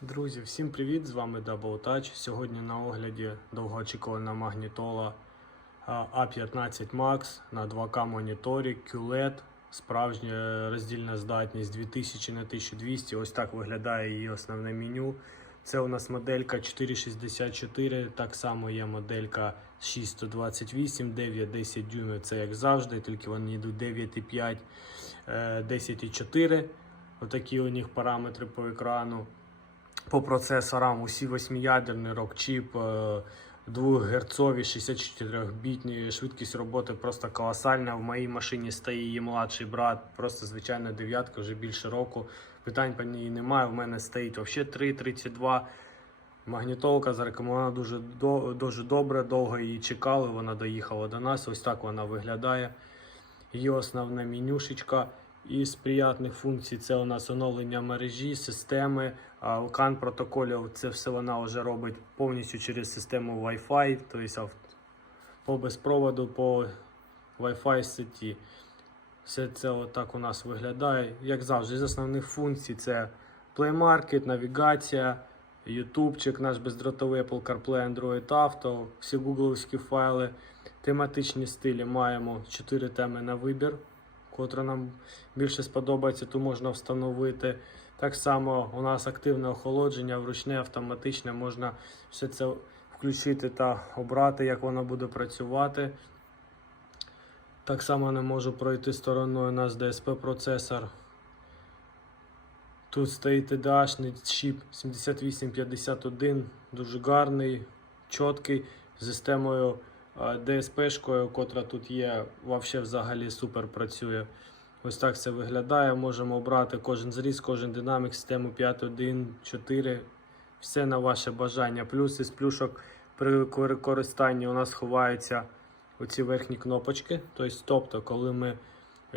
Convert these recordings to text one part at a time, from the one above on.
Друзі, всім привіт! З вами Double Touch. Сьогодні на огляді довгоочікувана магнітола A15 Max на 2К моніторі QLED, справжня роздільна здатність 2000 на 1200. Ось так виглядає її основне меню. Це у нас моделька 464, так само є моделька 628, 9-10 дюймів, це як завжди, тільки вони йдуть 9,5, е, 10,4. Отакі у них параметри по екрану. По процесорам усі восьмиядерний рок-чіп, 2 герцові 64-бітні, швидкість роботи просто колосальна. В моїй машині стоїть її младший брат, просто звичайна дев'ятка, вже більше року. Питань по ній немає. В мене стоїть взагалі 3,32. Магнітолка зарекомендована дуже, дуже добре, довго її чекали, вона доїхала до нас. Ось так вона виглядає. Її основна менюшечка. Із приятних функцій це у нас оновлення мережі, системи, CAN протоколів. Це все вона вже робить повністю через систему Wi-Fi, тобто по безпроводу, по Wi-Fi сеті. Все це отак у нас виглядає. Як завжди, з основних функцій це Play Market, навігація, ютубчик, наш бездротовий Apple CarPlay, Android Auto, всі гугловські файли, тематичні стилі маємо 4 теми на вибір, котра нам більше сподобається, то можна встановити. Так само у нас активне охолодження, вручне автоматичне, можна все це включити та обрати, як воно буде працювати. Так само не можу пройти стороною у нас DSP процесор. Тут стоїть TDH чіп 7851, дуже гарний, чіткий, з системою DSP-шкою, котра тут є, вообще взагалі супер працює. Ось так це виглядає. Можемо обрати кожен зріз, кожен динамік, систему 5.1, 4. Все на ваше бажання. Плюс із плюшок при використанні у нас ховаються оці верхні кнопочки. Тобто, тобто, коли ми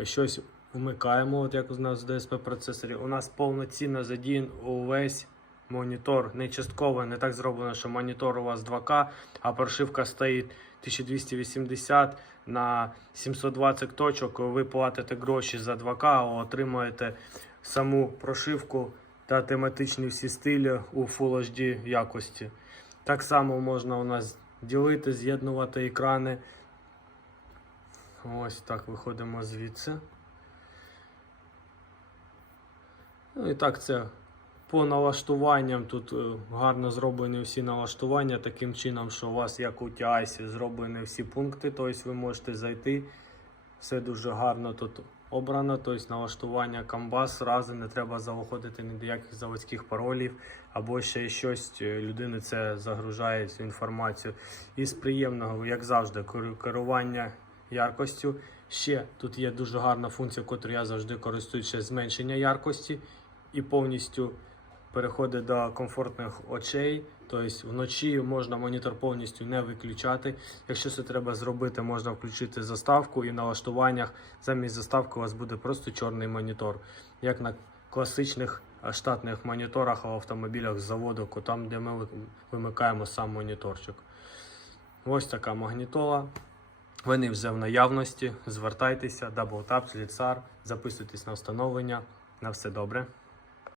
щось вмикаємо, от як у нас в DSP процесорі, у нас повноцінно задіян увесь монітор. Не частково, не так зроблено, що монітор у вас 2К, а прошивка стоїть 1280 на 720 точок. Ви платите гроші за 2К, а отримуєте саму прошивку та тематичні всі стилі у Full HD якості. Так само можна у нас ділити, з'єднувати екрани. Ось так виходимо звідси. Ну і так це по налаштуванням. Тут е, гарно зроблені всі налаштування таким чином, що у вас, як у TIS, зроблені всі пункти, тобто ви можете зайти. Все дуже гарно тут обрано, тобто налаштування камбас, зразу не треба заходити ні до яких заводських паролів або ще щось. е, Людини це загружає цю інформацію. Із приємного, як завжди, керування яркостю. Ще тут є дуже гарна функція, яку я завжди користуюсь, ще зменшення яркості і повністю переходить до комфортних очей. Тобто вночі можна монітор повністю не виключати. Якщо це треба зробити, можна включити заставку і в налаштуваннях замість заставки у вас буде просто чорний монітор, як на класичних штатних моніторах або автомобілях з заводу, там де ми вимикаємо сам моніторчик. Ось така магнітола. Вони вже в наявності. Звертайтеся, DoubleTap, Ліцар, записуйтесь на встановлення. На все добре.